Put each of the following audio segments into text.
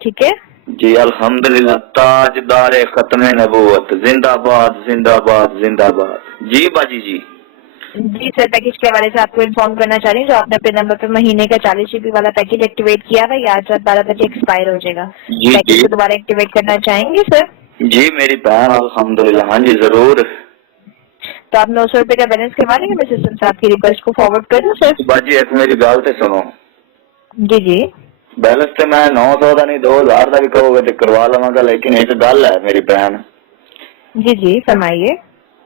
ठीक है जी अल्हम्दुलिल्लाह। ताजदार खत्म नबूवत जिंदाबाद जिंदाबाद जिंदाबाद। जी बाजी जी। जी सर, पैकेज के हवाले से आपको इन्फॉर्म करना चाह रही हूँ, जो आपने अपने नंबर पे महीने का 40 GB वाला पैकेज एक्टिवेट किया था, ये आज रात 12 बजे एक्सपायर हो जाएगा। जी पैकेज जी को दोबारा एक्टिवेट करना चाहेंगे सर? जी मेरी बहन अल्हम्दुलिल्लाह, हाँ जी जरूर। तो आप 900 रुपए का बैलेंस करवा देंगे? मैं सिस्टम से आपकी रिक्वेस्ट को फॉरवर्ड कर दूं सर? बाजी एक मेरी गल तो सुनो, जी जी बैलेंस तो मैं 900 का नहीं 2000 का भी कहोगे तो करवा लवांगा, लेकिन एक गल है मेरी बहन, जी जी फरमाइए।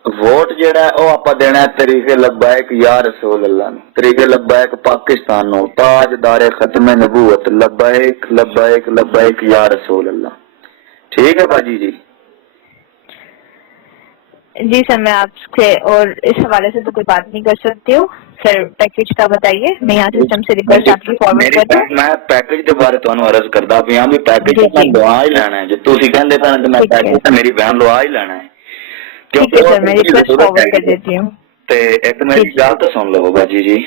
वोट जेड़ा है आपा देना है तरीके लब्बैक या रसूल अल्लाह नूं, तरीके लब्बैक पाकिस्तान नूं, ताजदार खत्म नबूवत लब्बैक लब्बैक लब्बैक या रसूल अल्लाह। ठीक है बाजी जी। जी सर, मैं आपसे और इस हवाले से तो कोई बात नहीं कर सकती हूँ सर। पैकेज का बताइए, मैं यहाँ सिस्टम से रिक्वेस्ट आपकी फॉरवर्ड कर दूं? मैं पैकेज के बारे तुहानू अर्ज करदा पिया भी पैकेज जी मैं जी लवा ही लेना है, जो तुसी कहंदे पे मैं ठीक है पैकेज मेरी बहन लवा ही लेना है, ठीक क्योंकि है वो सर, मैं की रिक्वेस्ट जरूरत फॉरवर्ड कर है। देती हूँ। ते एक जी मेरी गल तो सुन लो बाजी जी।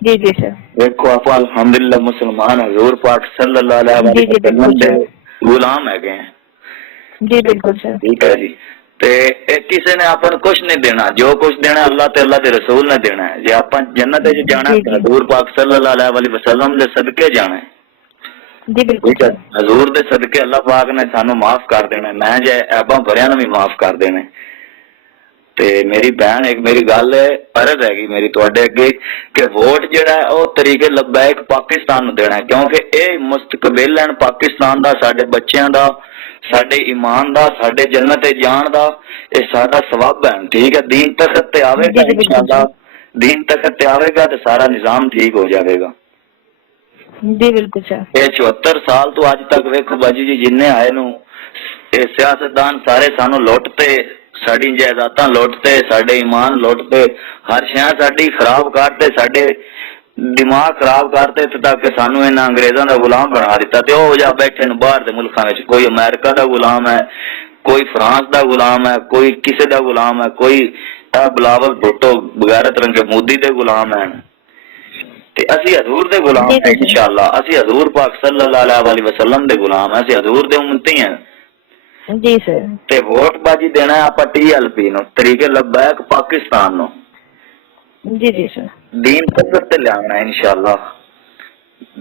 जी जी सर। देखो आप अल्हम्दुलिल्लाह मुसलमान हजूर पाक सल्लल्लाहु अलैहि जी जी बिल्कुल वसल्लम के सर। गुलाम है। जी बिल्कुल सर। ठीक है जी। ते किसी ने अपन कुछ नहीं देना, जो कुछ देना अल्लाह ते अल्लाह के रसूल ने देना है। जे अपन जन्नत च जाना जी है जी हजूर पाक सल्लल्लाहु अलैहि वसल्लम दे सदके जाना है। जी बिल्कुल ठीक है, सर। हजूर दे सदके अल्लाह पाक ने सानू माफ कर देना, मैं जे ऐबा भरिया ने भी माफ कर देने। ते मेरी बहन एक मेरी गल अर्ज हैगी मेरी तुहाडे अगे कि वोट जेड़ा है वो तरीके लब्बैक पाकिस्तान नूं देना है, क्योंकि ये मुस्तकबिल है पाकिस्तान दा, साडे बच्चों दा, साडे ईमान दा, साडे जन्नत जान दा, ये सारा सबब है। ठीक है, दीन तखत ते जी आवेगा जी बिल्कुल इंशाअल्लाह, सर। दीन तखत ते आवेगा तो सारा निजाम ठीक हो जाएगा। जी बिल्कुल सर। ये 74 साल तो अज तक वेखो बाजी जी जिन्ने आए नू ये सियासतदान सारे सानू लुटते, साडी जायदादां लुटते, साडे ईमान लुटते, हर शय साडी खराब करते, साडे दिमाग खराब करते ताकि सानू इन्हां अंग्रेजां दा गुलाम बना दिता। ते ओ जा बैठे न बाहर दे मुल्कां विच, कोई अमेरिका दा गुलाम है, कोई फ्रांस दा गुलाम है, कोई किसे दा गुलाम है, कोई बिलावल भुट्टो बगैरत रंगे मोदी दे गुलाम है। ते असी हजूर दे गुलाम जी है जी सर। इंशाअल्लाह, असी हजूर पाक सल्लल्लाहु अलैहि वसल्लम दे गुलाम है, असी हजूर दे उम्मती हैं। जी सर। ते वोट बाजी देना है आप TLP नो, तरीके लब्बैक पाकिस्तान नो, जी जी सर। दीन तखत ते लियाना है इंशाअल्लाह,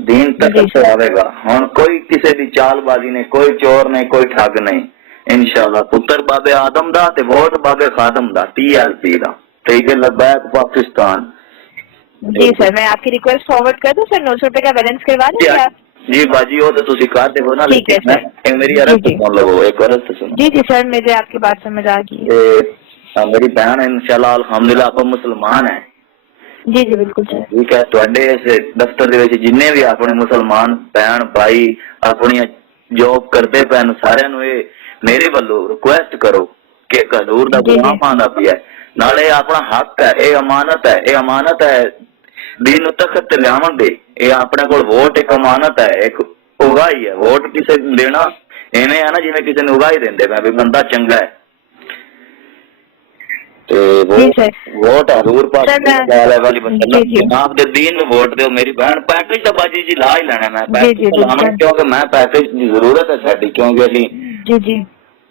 दीन जी तखत ते सर। आवेगा। हुण कोई किसी दी चालबाजी नहीं, कोई चोर नहीं, कोई ठग नहीं इंशाअल्लाह। पुत्र बाबे आदम दा ते वोट बाबे खादम दा, TLP दा, तरीके लब्बैक पाकिस्तान। जी सर, मैं आपकी रिक्वेस्ट फॉरवर्ड कर दूं सर? 900 रुपए का बैलेंस करवा देंगे आप? जी बाजी वो तो तुसी कर देवो ना, ठीक है लेकिन सर। मैं मेरी जी अर्ज तो जी सुन लो, एक अर्ज तो सुनो। जी जी सर, मुझे आपकी बात समझ आ गई है। मेरी बहन इंशाअल्लाह अल्हम्दुलिल्लाह आप मुसलमान है। जी जी बिल्कुल सर। ठीक है, तुहाडे इस दफ्तर दे विच जिन्ने भी अपने मुसलमान बहन भाई अपनी जॉब करते पैन सारे मेरे वालों रिक्वेस्ट करो कि हजूर दा जी जी गुलाम आंदा पिया है, नाले अपना हक है, ये अमानत है, ये अमानत है दीन तखत ते लियावन दे। ये अपने कोल वोट एक अमानत है, एक उगाही है। वोट किसे देना इवें है ना जिवें किसी ने उगाही देंदे मैं भी बंदा चंगा है। तो जी सर। वोट हजूर पाक सर वाली मैं जी वसल्लम जी जनाब दे दीन में वोट दो मेरी बहन। पैकेज तो बाजी जी ला ही लेना, मैं जी पैकेज जी तो लाना, बिल्कुल। क्योंकि मैं पैकेज की जरूरत है साडी, क्योंकि असी जी जी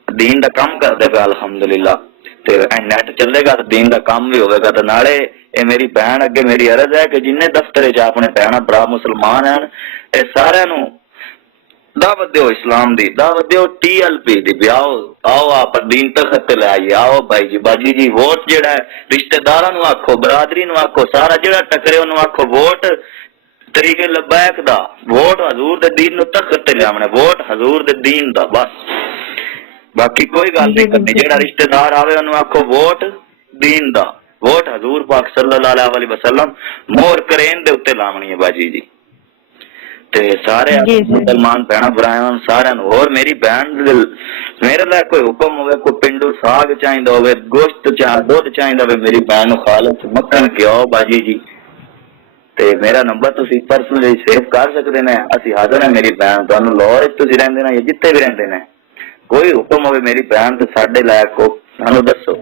दीन दा काम करते पे अल्हम्दुलिल्लाह। ते नेट चलेगा तो दीन दा काम भी होगा। तो नाले ये मेरी बहन अगे मेरी अर्ज है कि जिन्ने दफ्तर च अपने भैन भरा मुसलमान हैं ये सारे नू दावत दो, इस्लाम दी दावत दो, TLP दी भी आओ आओ आप दीन तखत ते ले आइए। आओ भाई जी बाजी जी, वोट जेड़ा है रिश्तेदारां नू आखो, बरादरी नू आखो, सारा जेड़ा टकरे ओनू आखो वोट तरीके लब्बैक दा, वोट हजूर दे दीन नू तखत ते लियावना, वोट हजूर दे दीन दा बस। बाकी कोई गल नहीं जी करनी। बिल्कुल जेड़ा सर। रिश्तेदार आवे ओनू आखो वोट दीन दा, वोट हजूर पाक सल्लल्लाहु अलैहि वसल्लम मोहर करेन दे उत्ते लावनी है बाजी जी। ते सारे जी सर। मुसलमान भैन भरा सारे और मेरी बहन मेरे लिए कोई हुक्म होवे, कोई पिंडू साग चाहिदा होवे, गोश्त दुध चाहिदा होवे, मेरी बहन खालस मक्खन घिओ बाजी जी, ते मेरा नंबर तुसी पर्सनली सेव कर सकते ने। असी हाजिर है मेरी बहन, तुहानू लाहौर च तुसी रहंदे ने या जिथे भी रहंदे ने, कोई हुक्म होवे मेरी बहन ते साडे लायक को सानू दसो।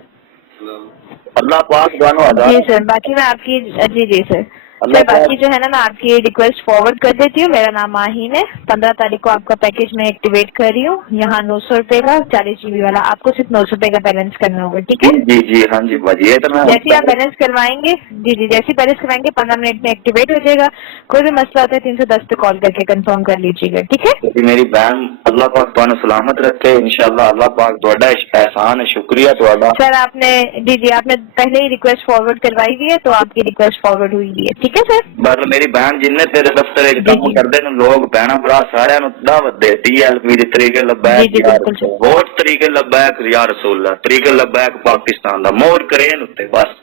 अल्लाह पाक तुहानू जी हज़ार सर, बाकी मैं आपकी जी जी सर, अल्लाह सर बाकी जो है ना मैं आपकी रिक्वेस्ट फॉरवर्ड कर देती हूँ। मेरा नाम माहीन है। 15 तारीख को आपका पैकेज मैं एक्टिवेट कर रही हूँ। यहाँ 900 रुपए का 40 GB वाला, आपको सिर्फ 900 रुपए का बैलेंस करना होगा, ठीक है? जी जी हाँ जी बाजी, ये तो मैं जैसे आप बैलेंस करवाएंगे, जी जी, जैसे बैलेंस करवाएंगे 15 मिनट में एक्टिवेट हो जाएगा। कोई भी मसला होता है 310 पे कॉल करके कंफर्म कर लीजिएगा, ठीक है? जी मेरी बहन, अल्लाह पाक तुहानू सलामत रखे इंशाल्लाह। अल्लाह पाक तुहाडा एहसान है, शुक्रिया तुहाडा। सर आपने, जी जी, आपने पहले ही रिक्वेस्ट फॉरवर्ड करवाई हुई है, तो आपकी रिक्वेस्ट फॉरवर्ड हुई है, ठीक है सर? बस मेरी बहन जिन्ने तेरे दफ्तर जी, काम जी। करते हैं लोग भैन भरा सारे दावत दे TLP दे तरीके जी लब्बैक जी यार, बिल्कुल सर। वोट तरीके लब्बैक या रसूल अल्लाह, तरीके लब्बैक पाकिस्तान दा मोर करेन उत्ते बस,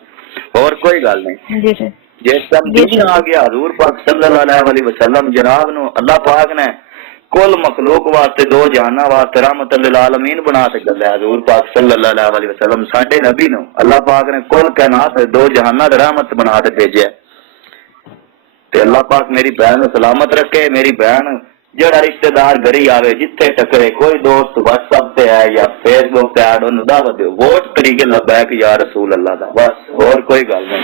और कोई गल नहीं। जी सर। जिस टाइम जी दिन सर। आ गया हजूर पाक सल्लल्लाहु अलैहि वसल्लम जनाब नु अल्लाह पाक ने कुल मखलूक वास्ते दो जहाना वास्ते रहमतुल लिल आलमीन बना के गल्ला हजूर पाक सल्लल्लाहु अलैहि वसल्लम साडे नबी नु अल्लाह पाक ने कुल कायनात दो जहाना दा रहमत बना के भेजा। ते अल्लाह पाक मेरी बहन नु सलामत रखे। मेरी बहन जड़ा रिश्तेदार घरी आवे जिथे टकरे, कोई दोस्त व्हाट्सएप पे है या फेसबुक पे ऐड ओनु दावत दो, वोट तरीके लब्बैक या रसूल अल्लाह दा, बस और कोई गल नहीं,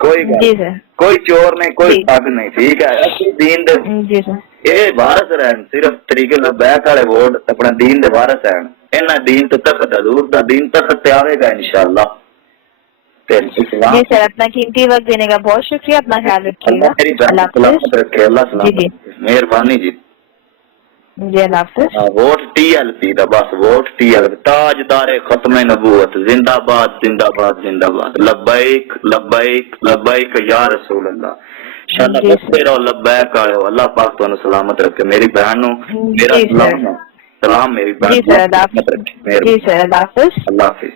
कोई जी गल, सर। कोई चोर नहीं, कोई जी। ठग नहीं, ठीक है? असली दीन दे जी सर। ये वारस रहन, सिर्फ तरीके लब्बैक वाले वोट अपना दीन दे वारस रहन। इन्ना दीन तो तखत हजूर दा दीन तखत ते आवेगा इंशाअल्लाह। ते इस्लाम जी सर, अपना कीमती वक्त देने का बहुत शुक्रिया। अपना ख्याल रखिएगा। अल्लाह मेरी बहन अल्लाह को हाफिज। सलामत रखे, अल्लाह जी जी। सलामत, मेहरबानी जी। जी अल्लाह हाफिज। हाँ, वोट TLP दा, बस वोट TLP, ताजदारे खत्म नबूवत, जिंदाबाद जिंदाबाद जिंदाबाद, लब्बैक लब्बैक लब्बैक या रसूल अल्लाह। शाला जी बसते सर। रहो, लब्बैक आयो, अल्लाह पाक तुहानू सलामत रखे। मेरी बहन नु मेरा जी सर। सलाम है, सलाम मेरी जी बहन, सर, अल्लाह सलामत हाफिज। रखे, मेहरबानी, जी सर, अल्लाह हाफिज। अल्लाह हाफिज।